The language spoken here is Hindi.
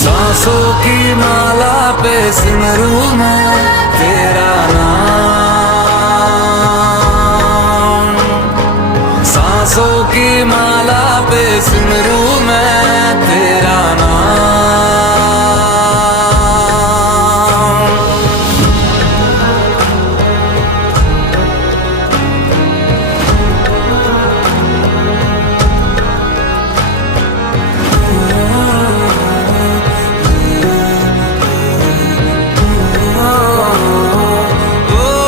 सांसों की माला पे सिमरू मैं तेरा नाम। सांसों की माला पे सिमरू मैं तेरा नाम।